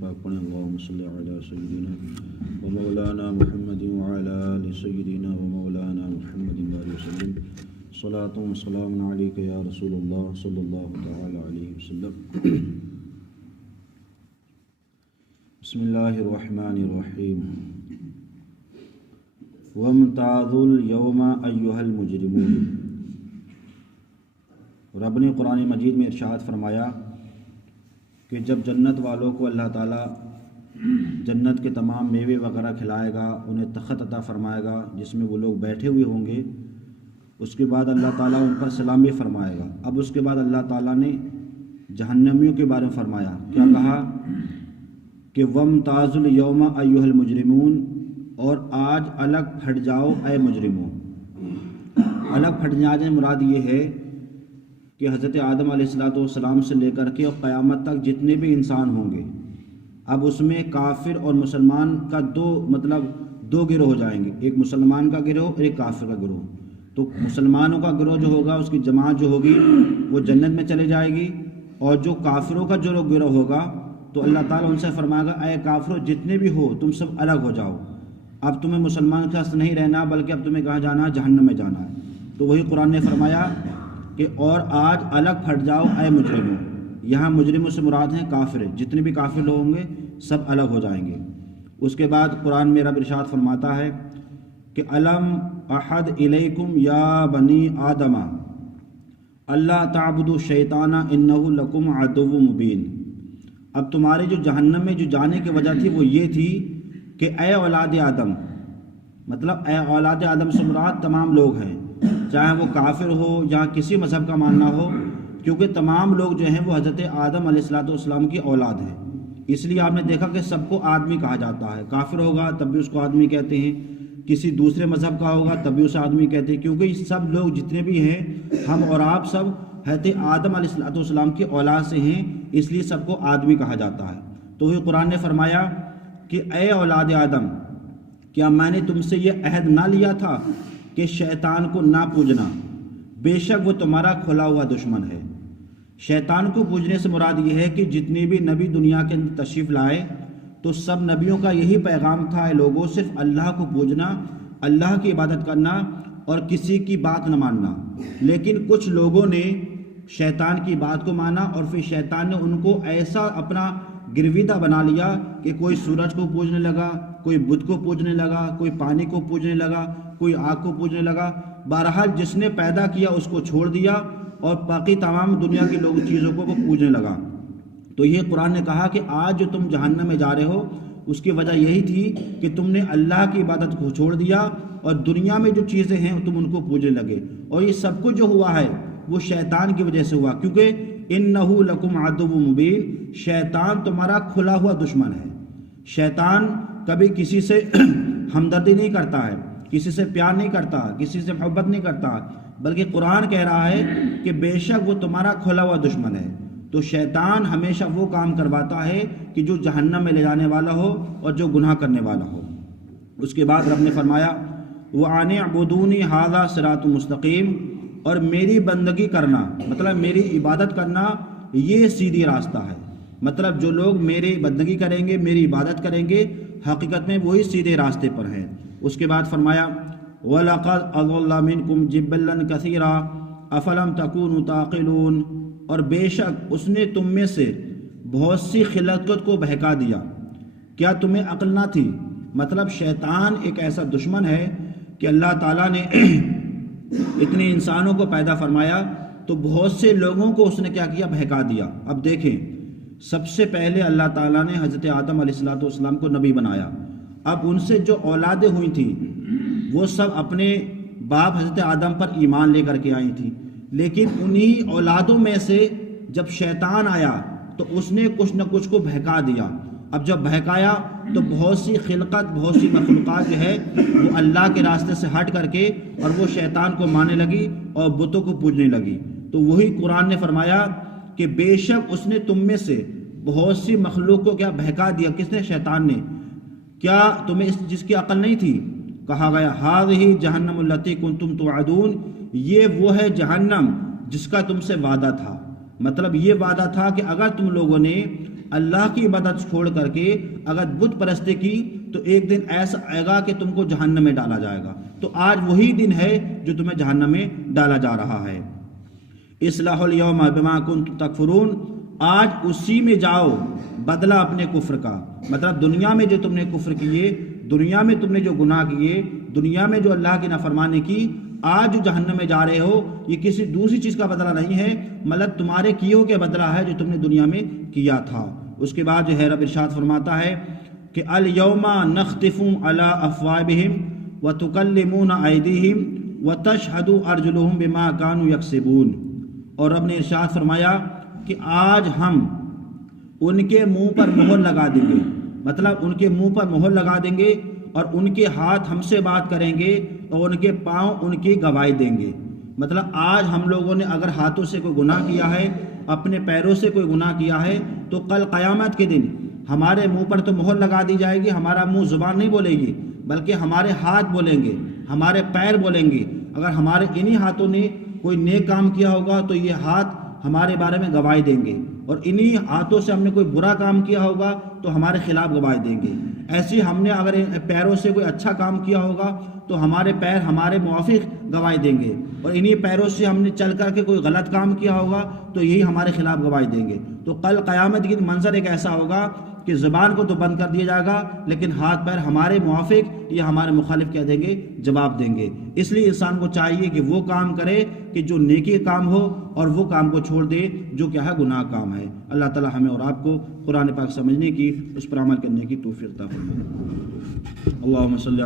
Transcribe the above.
پاک پڑھیں اللہم صلی علی سیدنا و مولانا محمد وعلی آل سیدنا و مولانا محمد وآلہ وسلم صلاۃ و سلام علیک یا رسول اللہ صلی اللہ تعالی علیہ وسلم۔ بسم اللہ الرحمن الرحیم۔ وامتازوا اليوم ایھا المجرمون۔ رب نے قرآن مجید میں ارشاد فرمایا کہ جب جنت والوں کو اللہ تعالیٰ جنت کے تمام میوے وغیرہ کھلائے گا، انہیں تخت عطا فرمائے گا جس میں وہ لوگ بیٹھے ہوئے ہوں گے، اس کے بعد اللہ تعالیٰ ان پر سلامی فرمائے گا۔ اب اس کے بعد اللہ تعالیٰ نے جہنمیوں کے بارے میں فرمایا، کیا کہا کہ وامتازوا الیوم ایھا المجرمون، اور آج الگ پھٹ جاؤ اے مجرموں۔ الگ پھٹ جانے مراد یہ ہے کہ حضرت آدم علیہ السلام سے لے کر کے اور قیامت تک جتنے بھی انسان ہوں گے، اب اس میں کافر اور مسلمان کا دو گروہ ہو جائیں گے، ایک مسلمان کا گروہ اور ایک کافر کا گروہ۔ تو مسلمانوں کا گروہ جو ہوگا، اس کی جماعت جو ہوگی وہ جنت میں چلے جائے گی، اور جو کافروں کا جو گروہ ہوگا تو اللہ تعالیٰ ان سے فرمائے گا اے کافروں جتنے بھی ہو تم سب الگ ہو جاؤ، اب تمہیں مسلمان کے ساتھ نہیں رہنا بلکہ اب تمہیں کہاں جانا ہے؟ جہنم میں جانا ہے۔ تو وہی قرآن نے فرمایا کہ اور آج الگ پھٹ جاؤ اے مجرموں۔ یہاں مجرموں سے مراد ہیں کافر، جتنے بھی کافر لوگ ہوں گے سب الگ ہو جائیں گے۔ اس کے بعد قرآن میں رب ارشاد فرماتا ہے کہ الم احد الیکم یا بنی آدم اللہ تعبدوا الشیطان انہ لکم عدو مبین۔ اب تمہارے جو جہنم میں جو جانے کی وجہ تھی وہ یہ تھی کہ اے اولاد آدم، مطلب اے اولاد آدم سے مراد تمام لوگ ہیں، چاہے وہ کافر ہو یا کسی مذہب کا ماننا ہو، کیونکہ تمام لوگ جو ہیں وہ حضرت آدم علیہ السلام کی اولاد ہیں۔ اس لیے آپ نے دیکھا کہ سب کو آدمی کہا جاتا ہے، کافر ہوگا تب بھی اس کو آدمی کہتے ہیں، کسی دوسرے مذہب کا ہوگا تب بھی اسے آدمی کہتے ہیں، کیونکہ سب لوگ جتنے بھی ہیں ہم اور آپ سب حضرت آدم علیہ السلام کی اولاد سے ہیں، اس لیے سب کو آدمی کہا جاتا ہے۔ تو وہی قرآن نے فرمایا کہ اے اولاد آدم، کیا میں نے تم سے یہ عہد نہ لیا تھا کہ شیطان کو نہ پوجنا، بے شک وہ تمہارا کھلا ہوا دشمن ہے۔ شیطان کو پوجنے سے مراد یہ ہے کہ جتنے بھی نبی دنیا کے اندر تشریف لائے تو سب نبیوں کا یہی پیغام تھا، اے لوگوں صرف اللہ کو پوجنا، اللہ کی عبادت کرنا اور کسی کی بات نہ ماننا۔ لیکن کچھ لوگوں نے شیطان کی بات کو مانا اور پھر شیطان نے ان کو ایسا اپنا گرویدہ بنا لیا کہ کوئی سورج کو پوجنے لگا، کوئی بت کو پوجنے لگا، کوئی پانی کو پوجنے لگا، کوئی آگ کو پوجنے لگا۔ بہرحال جس نے پیدا کیا اس کو چھوڑ دیا اور باقی تمام دنیا کے لوگ چیزوں کو وہ پوجنے لگا۔ تو یہ قرآن نے کہا کہ آج جو تم جہنم میں جا رہے ہو اس کی وجہ یہی تھی کہ تم نے اللہ کی عبادت کو چھوڑ دیا اور دنیا میں جو چیزیں ہیں تم ان کو پوجنے لگے، اور یہ سب کچھ جو ہوا ہے وہ شیطان کی وجہ سے ہوا، کیونکہ انہ لکم عدو مبین، شیطان تمہارا کھلا ہوا دشمن ہے۔ شیطان کبھی کسی سے ہمدردی نہیں کرتا ہے، کسی سے پیار نہیں کرتا، کسی سے محبت نہیں کرتا، بلکہ قرآن کہہ رہا ہے کہ بے شک وہ تمہارا کھلا ہوا دشمن ہے۔ تو شیطان ہمیشہ وہ کام کرواتا ہے کہ جو جہنم میں لے جانے والا ہو اور جو گناہ کرنے والا ہو۔ اس کے بعد رب نے فرمایا وَأَنِ اعْبُدُونِي هَذَا صِرَاطٌ مُسْتَقِيمٌ، اور میری بندگی کرنا مطلب میری عبادت کرنا یہ سیدھی راستہ ہے۔ مطلب جو لوگ میری بندگی کریں گے، میری عبادت کریں گے، حقیقت میں وہی سیدھے راستے پر ہیں۔ اس کے بعد فرمایا وَلَقَدْ أَضَلَّ مِنْكُمْ جِبِلًّا كَثِيرًا أَفَلَمْ تَكُونُوا تَعْقِلُونَ، اور بے شک اس نے تم میں سے بہت سی خلقت کو بہکا دیا، کیا تمہیں عقل نہ تھی؟ مطلب شیطان ایک ایسا دشمن ہے کہ اللہ تعالیٰ نے اتنے انسانوں کو پیدا فرمایا تو بہت سے لوگوں کو اس نے کیا کیا؟ بہکا دیا۔ اب دیکھیں، سب سے پہلے اللہ تعالیٰ نے حضرت آدم علیہ السلام کو نبی بنایا، اب ان سے جو اولادیں ہوئی تھیں وہ سب اپنے باپ حضرت آدم پر ایمان لے کر کے آئی تھیں، لیکن انہی اولادوں میں سے جب شیطان آیا تو اس نے کچھ نہ کچھ کو بہکا دیا۔ اب جب بہکایا تو بہت سی خلقت، بہت سی مخلوقات جو ہے وہ اللہ کے راستے سے ہٹ کر کے اور وہ شیطان کو ماننے لگی اور بتوں کو پوجنے لگی۔ تو وہی قرآن نے فرمایا کہ بے شک اس نے تم میں سے بہت سی مخلوق کو کیا بہکا دیا؟ کس نے؟ شیطان نے۔ کیا تمہیں جس کی عقل نہیں تھی؟ کہا گیا ہذہ جہنم التی کنتم توعدون، یہ وہ ہے جہنم جس کا تم سے وعدہ تھا۔ مطلب یہ وعدہ تھا کہ اگر تم لوگوں نے اللہ کی عبادت چھوڑ کر کے اگر بت پرستی کی تو ایک دن ایسا آئے گا کہ تم کو جہنم میں ڈالا جائے گا۔ تو آج وہی دن ہے جو تمہیں جہنم میں ڈالا جا رہا ہے۔ اصلاح الیوم بما کنتم تکفرون، آج اسی میں جاؤ بدلہ اپنے کفر کا، مطلب دنیا میں جو تم نے کفر کیے، دنیا میں تم نے جو گناہ کیے، دنیا میں جو اللہ کی نافرمانی کی، آج جو جہنم میں جا رہے ہو یہ کسی دوسری چیز کا بدلہ نہیں ہے، مطلب تمہارے کیوں کے بدلہ ہے جو تم نے دنیا میں کیا تھا۔ اس کے بعد جو ہے رب ارشاد فرماتا ہے کہ الیوم نختم علی افواہہم وتکلمونا ایدیہم وتشہد ارجلہم بما کانوا یکسبون، اور رب نے ارشاد فرمایا کہ آج ہم ان کے منہ پر مہر لگا دیں گے، مطلب ان کے منہ پر مہر لگا دیں گے اور ان کے ہاتھ ہم سے بات کریں گے اور ان کے پاؤں ان کی گواہی دیں گے۔ مطلب آج ہم لوگوں نے اگر ہاتھوں سے کوئی گناہ کیا ہے، اپنے پیروں سے کوئی گناہ کیا ہے، تو کل قیامت کے دن ہمارے منہ پر تو مہر لگا دی جائے گی، ہمارا منہ زبان نہیں بولے گی بلکہ ہمارے ہاتھ بولیں گے، ہمارے پیر بولیں گے۔ اگر ہمارے انہی ہاتھوں نے کوئی نیک کام کیا ہوگا تو یہ ہاتھ ہمارے بارے میں گواہی دیں گے، اور انہی ہاتھوں سے ہم نے کوئی برا کام کیا ہوگا تو ہمارے خلاف گواہی دیں گے۔ ایسی ہم نے اگر پیروں سے کوئی اچھا کام کیا ہوگا تو ہمارے پیر ہمارے موافق گواہی دیں گے، اور انہی پیروں سے ہم نے چل کر کے کوئی غلط کام کیا ہوگا تو یہی ہمارے خلاف گواہی دیں گے۔ تو کل قیامت کے منظر ایک ایسا ہوگا کہ زبان کو تو بند کر دیا جائے گا لیکن ہاتھ پیر ہمارے موافق یا ہمارے مخالف کیا دیں گے، جواب دیں گے۔ اس لیے انسان کو چاہیے کہ وہ کام کرے کہ جو نیکی کام ہو اور وہ کام کو چھوڑ دے جو کیا ہے گناہ کام ہے۔ اللہ تعالی ہمیں اور آپ کو قرآن پاک سمجھنے کی، اس پر عمل کرنے کی توفیق عطا فرمائے۔ اللہم صلی